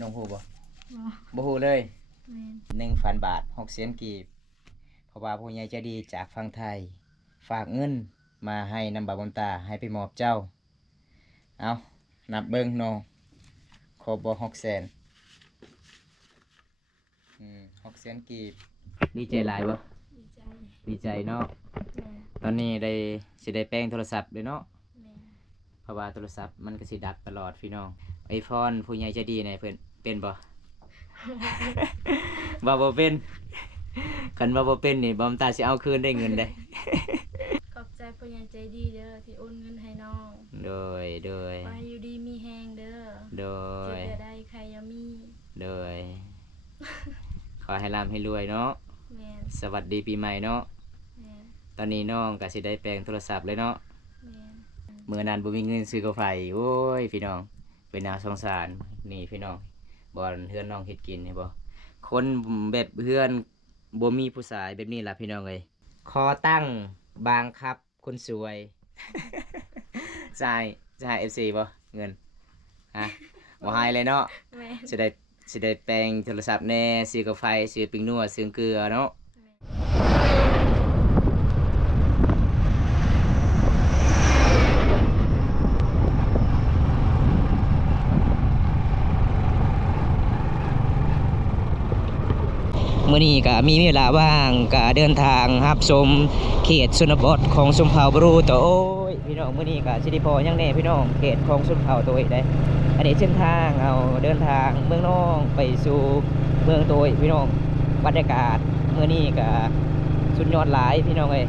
น้องฮู้บ่บ่บ่ฮู้เลย แม่น1,000 บาท6เสียนกีบเพราะว่าผู้ใหญ่ใจดีจากฝั่งไทย ฝากเงินมาให้นำบ่าวบนตาให้ไปมอบเจ้า เอานับเบิ่งน้องครบบ่6แสน6เสียนกีบดีใจหลายบ่ดีใจดีใจเนาะแม่นตอนนี้สิได้แปลงโทรศัพท์เลยเนาะ แม่น เพราะว่าโทรศัพท์มันก็สิดับตลอดพี่น้อง iPhone ผู้ใหญ่ใจดีเนี่ยเพิ่นเป็นบ่ ว่าบ่เป็นคันว่าบ่เป็นนี่บอมตาสิเอาคืนได้เงินได้ ขอบใจผู้ใหญ่ใจดีเด้อที่โอนเงินให้น้อง โดยขอให้อยู่ดีมีแฮงเด้อโดย เจ็บได้ใครอย่ามี โดย ขอให้ร่ำให้รวยเนาะ แม่น สวัสดีปีใหม่เนาะ แม่น ตอนนี้น้องก็สิได้แปลงโทรศัพท์เลยเนาะ แม่น มื้อนั้นบ่มีเงินซื้อกาแฟโอ้ยพี่น้องเป็นน่าสงสารนี่พี่น้องบ่อนเฮือนน้องเฮ็ดกินนี่บ่คนแบบเฮือนบ่มีผู้ชายแบบนี้ล่ะพี่น้องเอ้ยขอตั้งบางครับคนสวย จ่าย FC บ่เงินฮะบ่ให้เลยเนาะ แม่น สิได้แปลงโทรศัพท์แน่ซื้อกาแฟซื้อปิ้งนัวซื้อเกลือเนาะ มื้อนี้ก็มีเวลาว่างก็เดินทางรับชมเขตชนบทของชนเผ่าบรูตัวโอ้ยพี่น้องมื้อนี้ก็สิได้พอยังแน่พี่น้องเขตของชนเผ่าตัวอีกได้อันนี้เส้นทางเอาเดินทางเมืองน้องไปสู่เมืองตัวพี่น้องบรรยากาศมื้อนี้ก็สุดยอดหลายพี่น้องเอ้ย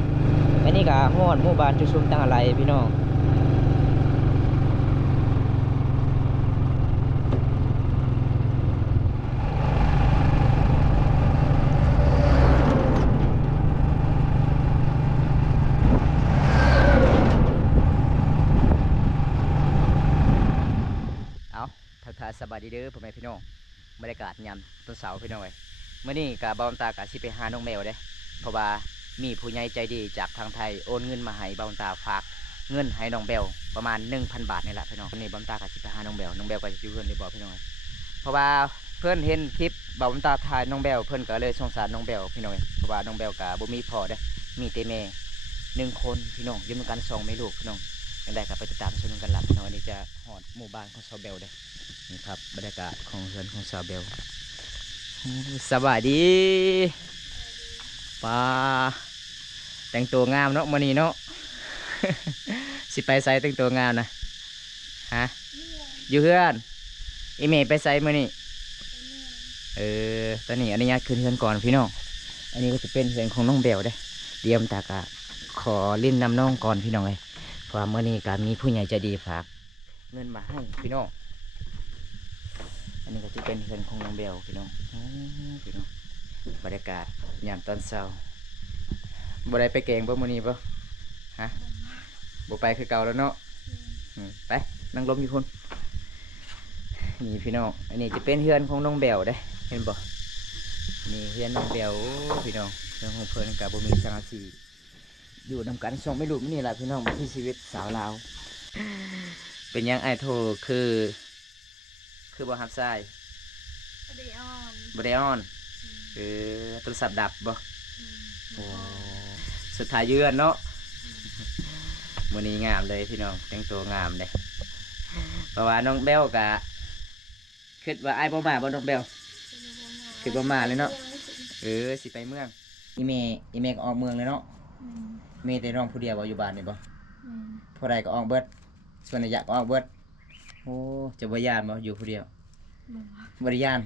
อันนี้ก็ฮอดหมู่บ้านจุชุมตั้งอะไรพี่น้องทักทายสบายดีเด้อพ่อแม่พี่น้องบรรยากาศยามต้นเสาพี่น้องเอ้ยมื้อนี้ก็บ่าวตากะสิไปหาน้องแมวเด้เพราะว่ามีผู้ใหญ่ใจดีจากทางไทยโอนเงินมาให้บ่าวตาฝากเงินให้น้องแบลประมาณ 1,000 บาทนี่แหละพี่น้องวันนี้บ่าวตากะสิไปหาน้องแบลก็สิอยู่เพิ่นได้บ่พี่น้องเอ้ยเพราะว่าเพิ่นเห็นคลิปบ่าวตาถ่ายน้องแบลเพิ่นก็เลยสงสารน้องแบลพี่น้องเอ้ยเพราะว่าน้องแบลก็บ่มีพ่อเด้มีแต่แม่1คนพี่น้องอยู่นำกัน2แม่ลูกพี่น้องจังได๋ก็ไปติดตามชมกันล่ะพี่น้องวันนี้จะฮอดหมู่บ้านของชาวแบลเด้นี่ครับบรรยากาศของเรือนของชาวเบลสวัสดีป้าแต่งตัวงามเนาะมื้อนี้เนาะ สิไปไสแต่งตัวงามนะฮะอยู่เฮือนอีเมย์ไปไสมื้อนี้ตอนนี้อนุญาตขึ้นเฮือนก่อนพี่น้องอันนี้ก็จะเป็นเฮือนของน้องเบลเด้เดี๋ยวตากะขอลิ้นนำน้องก่อนพี่น้องเลยเพราะว่ามื้อนี้ก็มีผู้ใหญ่ใจดีฝากเงินมาให้พี่น้องอันนี้ก็จะเป็นเฮือนของน้องเบลพี่น้องพี่น้องบรรยากาศยามตอนเช้าบ่ได้ไปเก่งบ่มื้อนี้บ่ฮะบ่ไปคือเก่าแล้วเนาะไปนั่งลมอยู่พุ่นนี่พี่น้องอันนี้จะเป็นเฮือนของน้องเบลเด้เห็นบ่นี่เฮือนน้องเบลพี่น้องเฮือนของเพิ่นก็บ่มีสังกะสีอยู่นำกัน2ไม่รู้นี่แหละพี่น้องที่ชีวิตสาวลาวเป็นยังไอ้โทคือบ่ฮับซ้ายบ่ได้ออน บ่ได้ออนโทรศัพท์ดับบ่โอ้สุดท้ายเยือนเนาะมื้อนี้งามเลยพี่น้องแต่งตัวงามเลยเพราะว่าน้องเบลก็คิดว่าอ้ายบ่มาบ่น้องเบลคิดบ่มาเลยเนาะสิไปเมืองอีเมก็ออกเมืองเลยเนาะมีแต่น้องผู้เดียวบ่อยู่บ้านนี่บ่ผู้ใดก็ออกเบิดส่วนระยะก็ออกเบิดโอ้จะบ่ย่านบ่อยู่ผู้เดียวบ่ได้ย่าน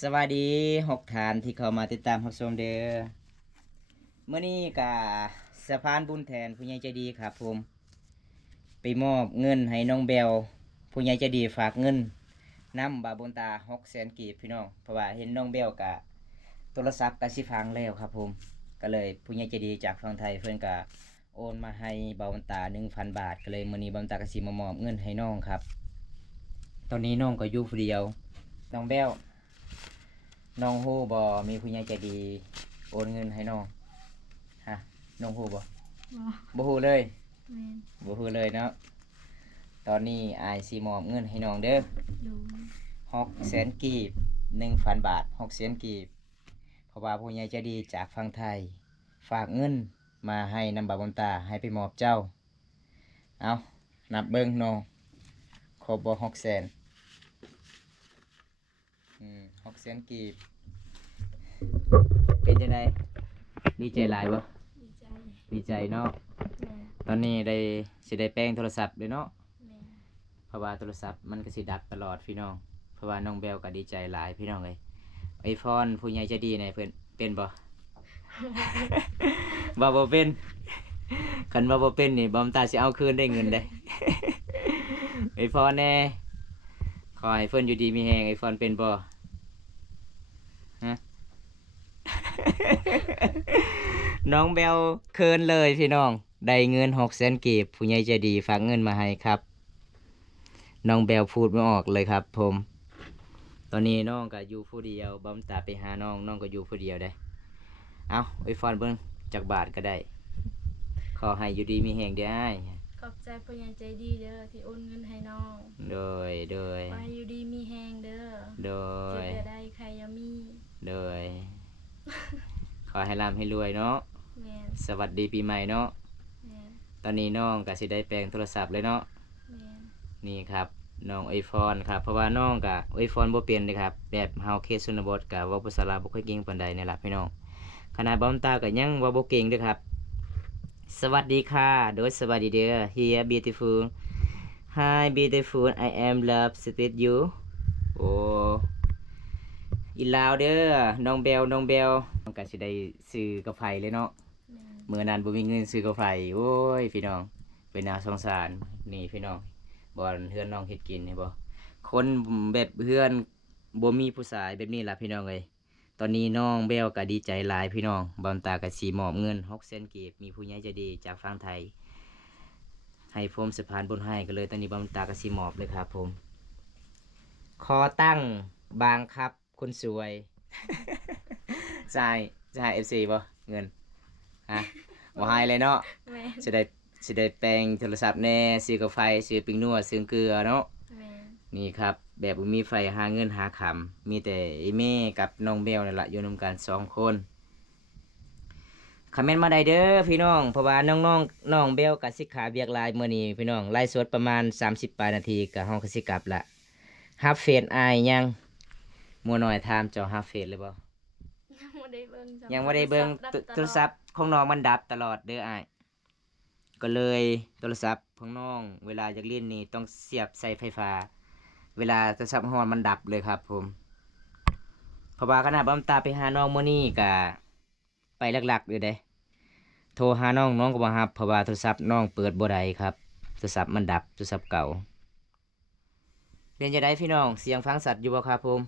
สวัสดี6ท่านที่เข้ามาติดตามรับชมเด้อมื้อนี้ก็สะพานบุญแทนผู้ใหญ่ใจดีครับผมไปมอบเงินให้น้องเบลผู้ใหญ่ใจดีฝากเงินนำบาบนตา600,000กีบพี่น้องเพราะว่าเห็นน้องเบลกะโทรศัพท์ก็สิพังแล้วครับผมก็เลยผู้ใหญ่ใจดีจากฝั่งไทยเพิ่นก็โอนมาให้บาบนตา 1,000 บาทก็เลยมื้อนี้บาบนตาก็สิมามอบเงินให้น้องครับตอนนี้น้องก็อยู่ผู้เดียวน้องเบลน้องฮู้บ่มีผู้ใหญ่ใจดีโอนเงินให้น้องฮะน้องฮู้บ่ฮู้เลย แม่น บ่ฮู้เลยเนาะ ตอนนี้อายสิมอบเงินให้น้องเด้อ โดย 600,000กีบ 1,000 บาท600,000กีบเพราะว่าผู้ใหญ่ใจดีจากฝั่งไทย ฝากเงินมาให้นำบ่าวบนตาให้ไปมอบเจ้า เอานับเบิ่งน้องครบบ่600,000 600,000กีบ เป็นจังไดดีใจหลายบ่ ดีใจ ดีใจเนาะ แม่ ตอนนี้สิได้แปลงโทรศัพท์เลยเนาะ แม่ เพราะว่าโทรศัพท์มันก็สิดับตลอดพี่น้อง เพราะว่าน้องเบลก็ดีใจหลายพี่น้องเลยไอโฟนผู้ใหญ่ใจะดีเนี่ยเพิ่นเป็นบ่ บ่เป็นคันว่าบ่เป็นนี่บอมตาสิเอาคืนได้เงินได้ ไอโฟนแน่ขอให้เพิ่นอยู่ดีมีแฮงไอโฟนเป็นบ่ฮะ น้องเบลเคินเลยพี่น้องได้เงิน600,000กีบผู้ใหญ่ใจดีฝากเงินมาให้ครับน้องเบลพูดไม่ออกเลยครับผมตอนนี้น้องก็อยู่ผู้เดียวบอมตาไปหาน้องก็อยู่ผู้เดียวได้เอาไอฟอนเบิ่งจากบาทก็ได้ขอให้อยู่ดีมีแฮงเด้ออ้าย ขอบใจผู้ใหญ่ใจดีเด้อที่โอนเงินให้น้อง โดย ขอให้อยู่ดีมีแฮงเด้อ โด เจ็บ ย อย่าได้ใครอย่ามี โดย ขอให้ร่ำให้รวยเนาะ แม่น สวัสดีปีใหม่เนาะ แม่น ตอนนี้น้องก็สิได้แปลงโทรศัพท์เลยเนาะ แม่น นี่ครับน้องไอโฟนครับเพราะว่าน้องกับไอโฟนบ่เปลี่ยนเลยครับแบบเฮาเคสชนบทกับว่าภาษาลาวบ่ค่อยเก่งปานใดนี่ล่ะพี่น้องขนาดบอมตาก็ยังว่าบ่เก่งเด้อครับสวัสดีค่ะโดยสวัสดีเด้อ here beautiful hi beautiful I am love with you โอ้อีลาวเด้อน้องเบลน้องก็สิได้ซื้อกาแฟเลยเนาะ แม่น เมื่อนั้นบ่มีเงินซื้อกาแฟโอ้ยพี่น้องเป็นน่าสงสารนี่พี่น้องบ่อนเฮือนน้องเฮ็ดกินนี่บ่คนแบบเฮือนบ่มีผู้ชายแบบนี้ล่ะพี่น้องเอ้ยตอนนี้น้องเบลก็ดีใจหลายพี่น้องบอมตาก็สิมอบเงิน600,000กีบมีผู้ใหญ่ใจดีจากฝั่งไทยให้ผมสะพานบุญให้ก็เลยตอนนี้บอมตาก็สิมอบเลยครับผมขอตั้งบางครับคนสวย จ่าย FC บ่เงินฮะบ่ให้เลยเนาะ แม่น สิได้แปลงโทรศัพท์แน่ซื้อกาแฟซื้อปิ้งนัวซื้อเกลือเนาะ แม่น นี่ครับแบบบ่มีไฟหาเงินหาคำมีแต่ไอ้แม่กับน้องเบลนี่ล่ะอยู่นำกัน2คนคอมเมนต์มาได้เด้อพี่น้องเพราะว่าน้องเบลก็สิขาเวียกหลายมื้อนี้พี่น้องไลฟ์สดประมาณ30ปลายนาทีก็เฮาก็สิกลับละฮับเฟซอายยังมัวน้อยถามเจ้าฮับเฟซเลยบ่ ยังบ่ได้เบิ่งจ้ะ ยังบ่ได้เบิ่ง ดับตลอด โทรศัพท์ของน้องมันดับตลอดเด้ออ้ายก็เลยโทรศัพท์ของน้องเวลาอยากเล่นนี่ต้องเสียบใส่ไฟฟ้า เวลาโทรศัพท์ร้อนมันดับเลยครับผมเพราะว่าขณะบอมตาไปหาน้องมื้อนี้ก็ไปหลักๆอยู่เด้โทรหาน้องก็บ่รับเพราะว่าโทรศัพท์น้องเปิดบ่ได้ครับโทรศัพท์มันดับโทรศัพท์เก่าเป็นจังได๋พี่น้องเสียงฟังสัตว์อยู่บ่ครับผม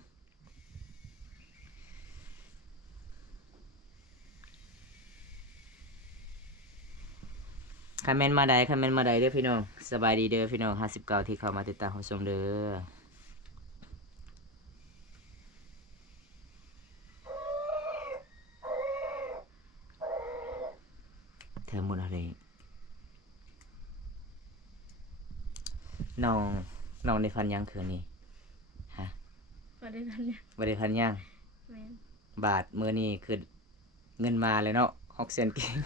คอมเมนต์มาได้เด้อพี่น้องสบายดีเด้อพี่น้อง59ที่เข้ามาติดตามรับชมเด้อเธอหมดอะไรน้องในพันยังคืนนี้ฮะ บ่ได้พันเนี่ย บ่ได้พันยัง แม่น บาทมื้อนี้คือเงินมาเลยเนาะ600,000กีบ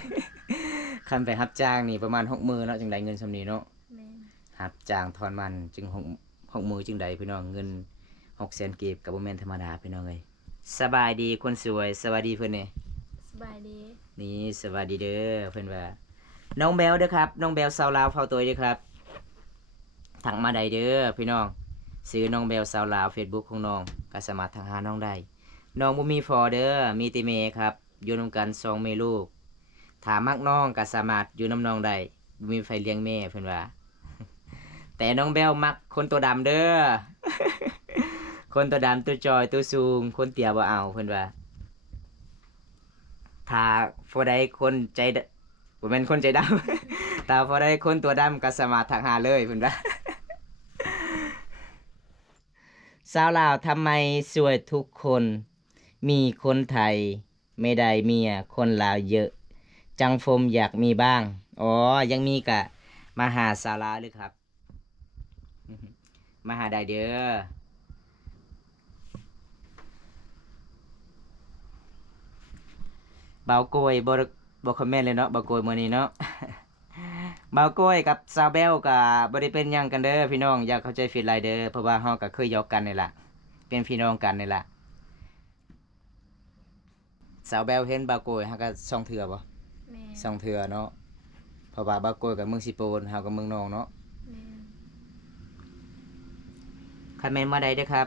คันไปรับจ้างนี่ประมาณ6มื้อเนาะจึงได้เงินส่ำนี้เนาะ แม่น รับจ้างทอนมันจึง6มื้อจึงได้พี่น้องเงิน600,000กีบก็บ่แม่นธรรมดาพี่น้องเอ้ยสบายดีคนสวยสวัสดีเพิ่นนี่ สบายดี นี่สวัสดีเด้อเพื่อนว่าน้องแบลเด้อครับน้องแบลสาวลาวเฝ้าตัวเด้อครับทักมาได้เด้อพี่น้องซื้อน้องแบลสาวลาว Facebook ของน้องก็สามารถทักหาน้องได้น้องบ่มีฟอเด้อมีแต่เมครับอยู่นำกัน2เมลูกถ้ามักน้องก็สามารถอยู่นํน้องได้บ่มีไฟเลี้ยงแม่เพิ่นว่า แต่น้องแบลมักคนตัวดำเด้อ คนตัวดำตัวจอยตัวสูงคนเตี้ยบ่เอาเพิ่นว่า ถ้าพอได้คนใจบ่แม่นคนใจดำ ถ้าพอได้คนตัวดำก็สามารถทักหาเลยเพิ่นว่า สาวลาวทำไมสวยทุกคน มีคนไทยไม่ได้เมียคนลาวเยอะ จังฟมอยากมีบ้าง อ๋อ ยังมีกะมาหาสาวลาวเลยครับ มาหาได้เด้อเบาโกยบ่คอมเมนต์เลยเนาะเบาโกยมื้อนี้เนาะ เบาโกยกับซาวเบลก็บ่ได้เป็นหยังกันเด้อพี่น้องอย่าเข้าใจผิดหลายเด้อเพราะว่าเฮาก็เคยหยอกกันนี่ล่ะเป็นพี่น้องกันนี่ล่ะสาวเบลเห็นเบาโกยเฮาก็ส่องเถื่อบ่ แม่ ส่องเถื่อเนาะเพราะว่าเบาโกยกับเมืองสิโปนเฮากับเมืองนองเนาะ แม่ คันแม่นมาได้เด้อครับ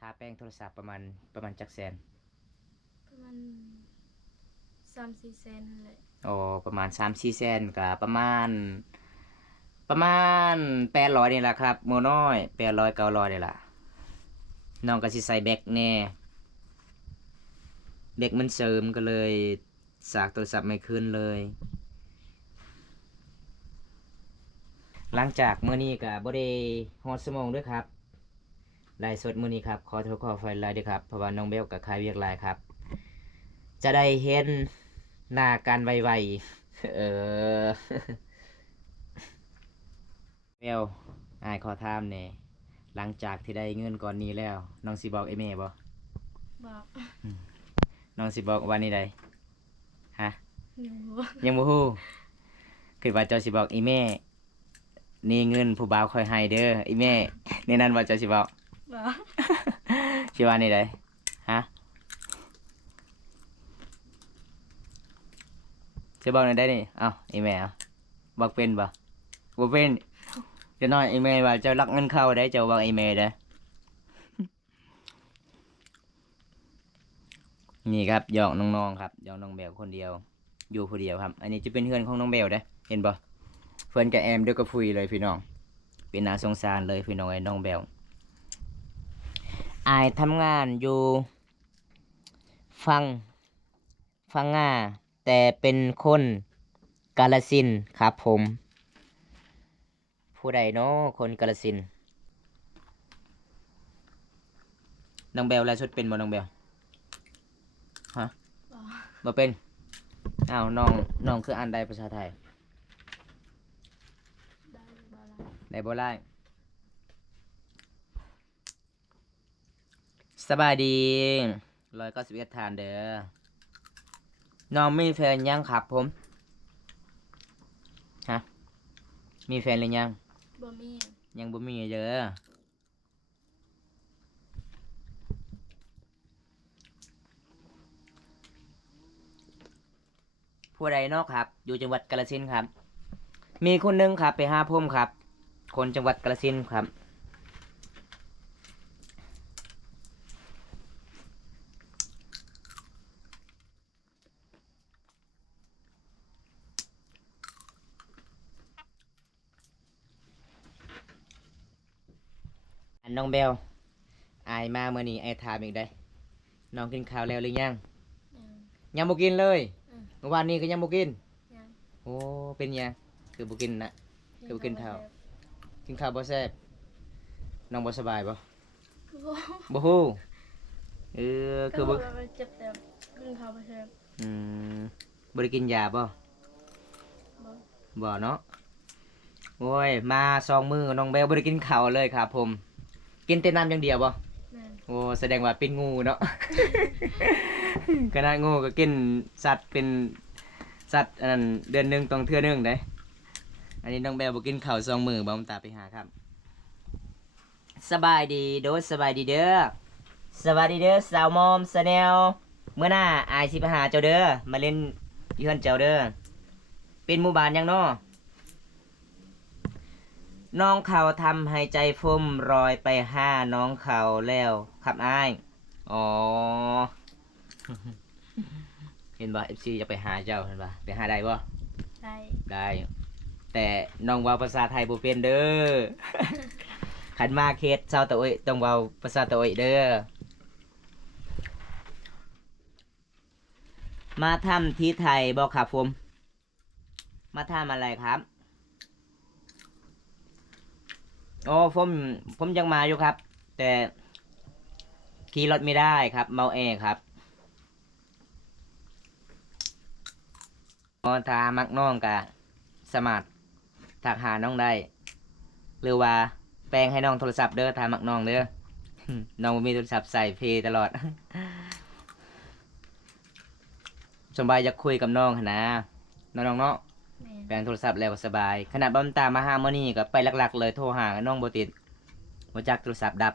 ทาแป้งโทรศัพท์ประมาณจักแสน ประมาณ3-4แสนนั่นแหละ อ๋อประมาณ3-4แสนก็ประมาณ800นี่ล่ะครับหมู่น้อย800 900นี่ล่ะน้องก็สิใส่แบกแน่เด็กมันเสริมก็เลยสากโทรศัพท์ไม่คืนเลย หลังจากมื้อนี้ก็บ่ได้ฮอดชั่วโมงเด้วยครับไลฟ์สดมื้อนี้ครับขอโทษขออภัยหลายเด้อครับเพราะว่าน้องเบลก็คายเวียกหลายครับ จะได้เห็นหน้ากันไวๆ เออ เบลอายขอถามแหน่หลังจากที่ได้เงินก่อนนี้แล้วน้องสิบอกไอ้แม่บ่ บอก น้องสิบอกว่านี่ใดฮะ หนู ยังบ่ฮู้คือว่าเจ้าสิบอกอีแม่นี่เงินผู้บ่าวคอยให้เด้ออีแม่ในนั้นว่าเจ้าสิบอก บอก สิว่านี่ใดฮะสิบอกนี่ได้นี่เอ้าอีแม่เอาบอกเป็นบ่บ่เป็นจะน้อยอีแม่ว่าเจ้ารักเงินเข้าได้เจ้าบอกอีแม่เด้อ นี่ครับหยอกน้องๆครับหยอกน้องเบลคนเดียวอยู่คนเดียวครับ อันนี้จะเป็นเพื่อนของน้องเบลเด้อเห็นบ่เพื่อนกับแอมเดี๋ยวก็คุยเลยพี่น้องเป็นน่าสงสารเลยพี่น้องไอ้น้องเบลอายทำงานอยู่ฟังง่าแต่เป็นคนกาฬสินธุ์ครับผมผู้ใดเนาะคนกาฬสินธุ์น้องเบลไลฟ์สดเป็นบ่น้องเบลฮะ บอก บ่เป็นอ้าวน้องคืออ่านได้ภาษาไทย ได้บ่ล่ะ ได้บ่ไล่สบายดี191ทานเด้อน้องมีแฟนยังครับผมฮะมีแฟนหรือยัง บ่มี ยังบ่มีเด้อผู้ใดเนาะครับ อยู่จังหวัดกาฬสินธุ์ครับ มีคนหนึงครับไปหาผมครับ คนจังหวัดกาฬสินธุ์ครับ อันน้องเบลอายมาเมื่อนี้ไอ้ถามอีกได้น้องกินข้าวแล้วหรือยัง ยัง ยังบ่กินเลย อืม เมื่อวานนี้ก็ยังบ่กิน ยัง โอ้เป็นยังคือบ่กินนะ คือบ่กินข้าว กินข้าวบ่แซ่บน้องบ่สบายบ่ บ่ บ่ฮู้คื คือ อ บ่ บ่เจ็บแต่กินข้าวบ่แซ่บ อืมบ่ได้กินยาบ่ บ่ บ่เนาะโอ้ยมา2 มื้อน้องเบลบ่ได้กินข้าวเลยครับผม กินแต่น้ำอย่างเดียวบ่ แม่น โอ้แสดงว่าเป็นงูเนาะ ขนาดงูก็กินสัตว์เป็นสัตว์อันนั้นเดือนหนึงต้องเทื่อหนึงเด้อันนี้น้องเบลบ่กินข้าว2 มื้อบ่ผมตามไปหาครับ สบายดีโดสบายดีเด้อสวัสดีเด้อสาวมอมสแนลเมื่อหน้าอายสิไปหาเจ้าเด้อมาเล่นอยู่เฮือนเจ้าเด้อเป็นหมู่บ้านยังเนาะน้องเขาทำให้ใจฟุ่มรอยไปห้าน้องเขาแล้วครับอ้ายอ๋อ เห็นบ่ FC จะไปหาเจ้าเห็นบ่ไปหาได้บ่ ได้ ได้ แต่น้องเว้าภาษาไทยบ่เป็นเด้อ ขันมาเขตชาวตะโอยต้องเว้าภาษาตะโอยเด้อ มาทำที่ไทยบอกครับผม มาทำอะไรครับโอ้ผมยังมาอยู่ครับ แต่ขี่รถไม่ได้ครับ เมาแอครับถ้ามักน้องกะสมัครถักหาน้องได้ รือว่าแปลงให้น้องโทรศัพท์เด้อถามมักน้องเด้อ น้องบ่มีโทรศัพท์ใส่เพย์ตลอด สบายอยากคุยกับน้องหั่นนะน้องๆเนาะ แม่น แปลงโทรศัพท์แล้วก็สบายขนาดบอมตามมาหามื้อนี้ก็ไปหลักๆเลยโทรหาน้องบ่ติดบ่จักโทรศัพท์ดับ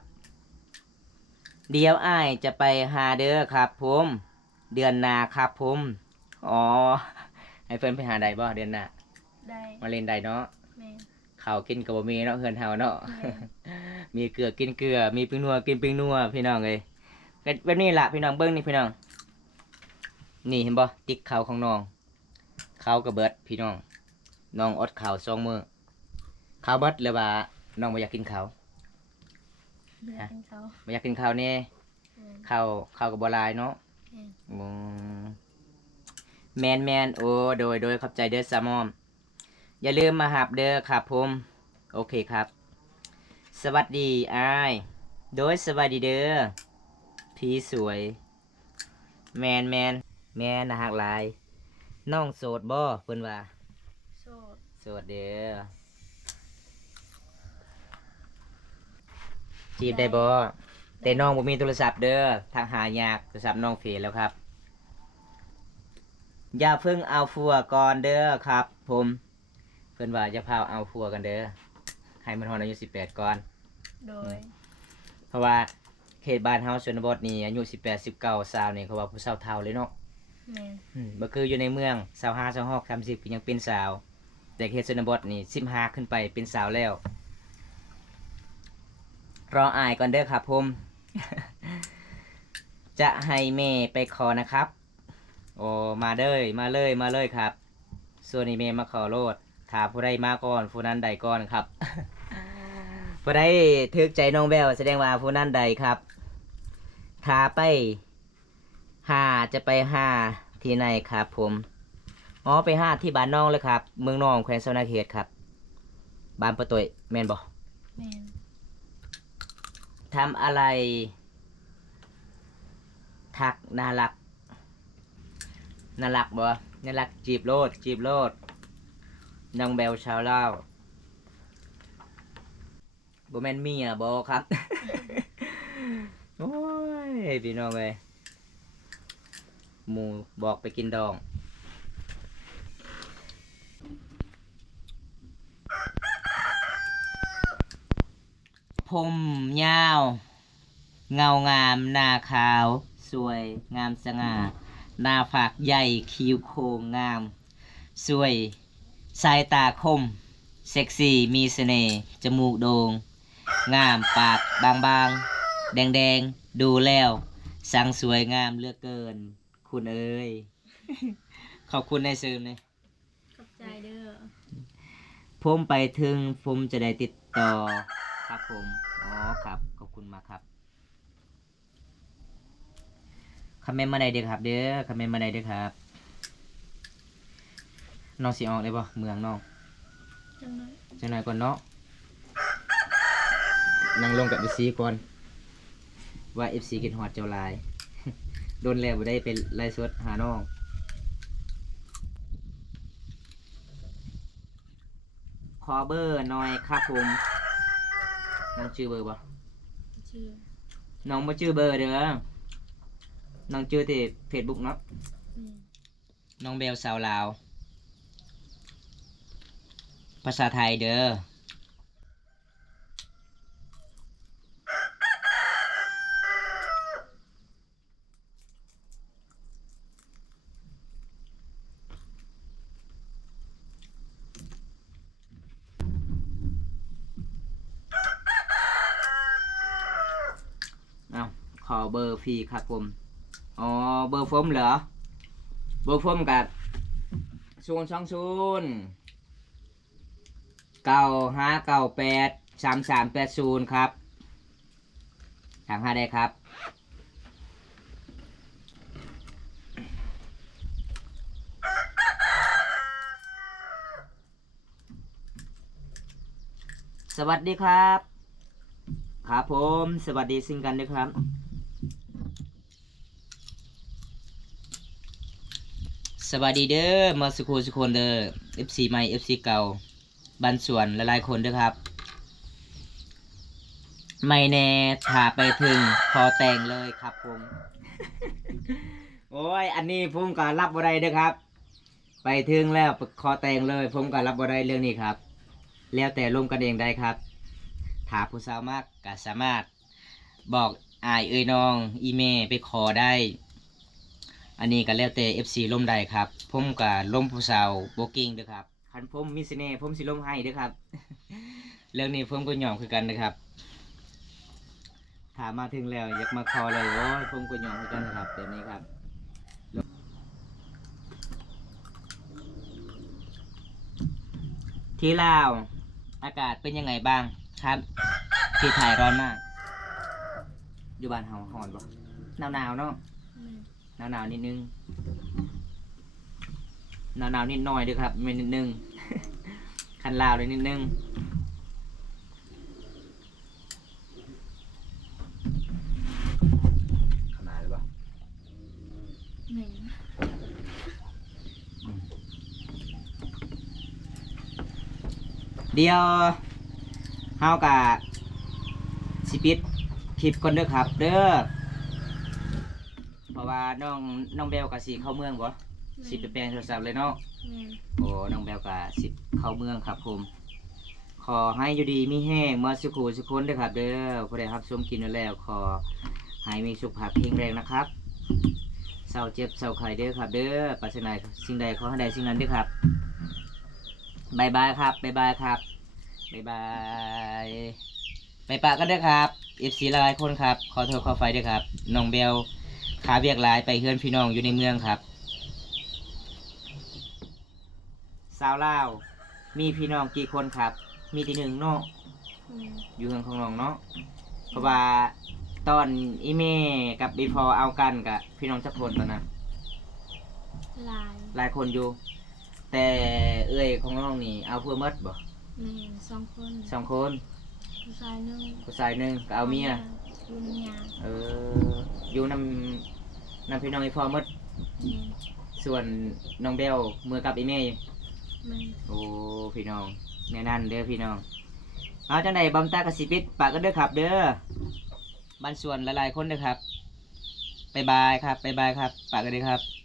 เดี๋ยวอ้ายจะไปหาเด้อครับผมเดือนหน้าครับผมอ๋อ ให้เพิ่นไปหาได้บ่เดือนหน้า ได้ มาเล่นได้เนาะ แม่น ข้าวกินก็บ่มีเนาะเฮือนเฮาเนาะ แม่น มีเกลือกินเกลือมีปิ้งนัวกินปิ้งนัวพี่น้องเอ้ยก็แบบนี้ล่ะพี่น้องเบิ่งนี่พี่น้องนี่เห็นบ่ติ๊กข้าวของน้องข้าวก็เบิดพี่น้องน้องอดข้าว2มื้อข้าวเบิดแล้วว่าน้องบ่อยากกินข้าว เบื่อเป็นเขา บ่อยากกินข้าวแน่ แม่น ข้าวก็บ่หลายเนาะ แม่น อืมแมนโอ้โดยขอบใจเด้อซามอมอย่าลืมมาหับเด้อครับผมโอเคครับ สวัสดีอ้ายโดยสวัสดีเด้อพี่สวยแมนนะฮักหลายน้องโสดบ่เพิ่นว่า โสด โสดเด้อจีบได้บ่แต่น้องบ่มีโทรศัพท์เด้อทางหายากโทรศัพท์น้องเฟซแล้วครับ อย่าเพิ่งเอาฟัวก่อนเด้อครับผมเพิ่นว่าอย่าพาเอาฟัวกันเด้อให้มันฮอดอายุ18ก่อน โดย เพราะว่าเขตบ้านเฮาชนบทนี่อายุ18 19 20นี่เขาว่าผู้สาวเฒ่าเลยเนาะ แม่น บ่คืออยู่ในเมือง25 26 30ก็ยังเป็นสาว แต่เขตชนบทนี่15ขึ้นไปเป็นสาวแล้ว รออายก่อนเด้อครับผม จะให้แม่ไปขอนะครับ โอ้มาเลยครับ ส่วนนี้แม่มาขอโลดถ้าผู้ใดมาก่อนผู้นั้นใดก่อนครับ ผู้ใดทึกใจน้องแววแสดงว่าผู้นั้นใดครับถ้าไปจะไปที่ไหนครับผมอ๋อไปที่บ้านน้องเลยครับเมืองน้องแขวงสวรรณเขตครับบ้านประตุยแม่นบ่ แม่น ทำอะไรทักน่ารักบ่น่ารักจีบโลดน้องแบวชาวลาวบ่แม่นเมียบ่ครับ โอ้ยพี่น้องเอ้ยหมู่บอกไปกินดองผมยาวเงางามหน้าขาวสวยงามสง่าหน้าผากใหญ่คิ้วโค้งงามสวยสายตาคมเซ็กซี่มีเสน่ห์จมูกโด่งงามปากบางๆแดงๆดูแล้วสังสวยงามเหลือกเกินคุณเอ้ย ขอบคุณในซื้อเลย ขอบใจเด้อ ผมไปถึงผมจะได้ติดต่อครับผมอ๋อครับขอบคุณมากครับคอมเมนต์มาได้เด้อครับ เด้อคอมเมนต์มาได้เด้อครับน้องสิออกได้บ่เมืองน้อง จังเลย จังหน่อยก่อนเนาะนั่งลงกับ FC ก่อนว่า FC กินฮอดเจ้าหลาย โดนแล้วบ่ได้เป็นไลฟ์สดหาน้องขอเบอร์หน่อยครับผมน้องชื่อเบอร์บ่ ชื่อ น้องบ่ชื่อเบอร์เด้อน้องชื่อที่ Facebook เนาะ แม่น น้องเบลสาวลาวภาษาไทยเด้อเอาขอเบอร์ฟรีครับผมอ๋อเบอร์ผมเหรอเบอร์ผมกับ02095983380ครับทาง5ได้ครับสวัสดีครับครับผมสวัสดีซิงกันด้วยครับสวัสดีเด้อมาสุโคนเด้อ FC ใหม่ FC เก่าบันส่วนหลายๆคนเด้อครับ ไม่แน่ถ้าไปถึงพอแต่งเลยครับผม โอ้ยอันนี้ผมก็รับบ่ได้เด้อครับ ไปถึงแล้วขอแต่งเลยผมก็รับบ่ได้เรื่องนี้ครับ แล้วแต่ร่วมกันเองได้ครับถ้าผู้สาวมากก็สามารถบอกอายเอ้ยน้องอีเมไปขอได้ อันนี้ก็แล้วแต่ FC ล่มได้ครับผมก็ล่มผู้สาวบ่เก่งเด้อครับคันผมมีเสน่ห์ผมสิล่มให้เด้อครับ เรื่องนี้ผมก็ยอมคือกันนะครับถ้ามาถึงแล้วอยากมาขอเลยโอ้ยผมก็ยอมคือกันนะครับแบบนี้ครับที่ลาวอากาศเป็นยังไงบ้างครับที่ไทยร้อนมากอยู่บ้านเฮาร้อนบ่หนาวๆเนาะ แม่ หนาวๆนิดนึงหนาวๆนิดหน่อยด้วยครับไม่นิดนึง คันลาวเลยนิดนึงเข้ามาหรือเปล่า แม่ เดี๋ยวเฮากะสิปิดคลิปก่อนเด้อครับ เด้อเพราะว่าน้องเบลกะสิเข้าเมืองบ่สิไปแปลงโทรศัพท์เลยเนาะ แม่ โอ้น้องเบลกะสิเข้าเมืองครับผมขอให้อยู่ดีมีแห้งมาสุขุสุขคนเด้อครับ เด้อผู้ใดรับชมกินแล้วขอให้มีสุขภาพแข็งแรงนะครับเศร้าเจ็บเศร้าไข้เด้อครับ เด้อปรารถนาสิ่งใดขอให้ได้สิ่งนั้นเด้อครับบายบายครับบายบายครับบายบายไปปะกันเด้อครับ FC หลายคนครับขอโทษขอไฟด้วยครับน้องเบลขาเบียกหลายไปเฮือนพี่น้องอยู่ในเมืองครับสาวลาวมีพี่น้องกี่คนครับ มีที่หนึ่งเนาะ แม่ อยู่เฮือนของน้องเนาะเพราะว่าตอนอีเมกับบีพอเอากันกับพี่น้องจักคนตอนนั้น ลาย หลายคนอยู่ แต่เอ้ยของน้องนี่เอาเพื่อมดบ่ แม่2 คน 2 คน ผู้ชายหนึ่ง ผู้ชายหนึ่งก็เอาเมีย อยู่ในยา เอออยู่นำพี่น้องอีพอมด แม่ ส่วนน้องเบลมือกับอีเมย์ แม่ โอ้พี่น้องแน่นั่นเด้อพี่น้องเอาจังไดบำตากระสิปิดปากกันเด้อครับ เด้อบ้านส่วนหลายๆคนเด้อครับบ๊ายบายครับบ๊ายบายครับปากกันเด้อครับ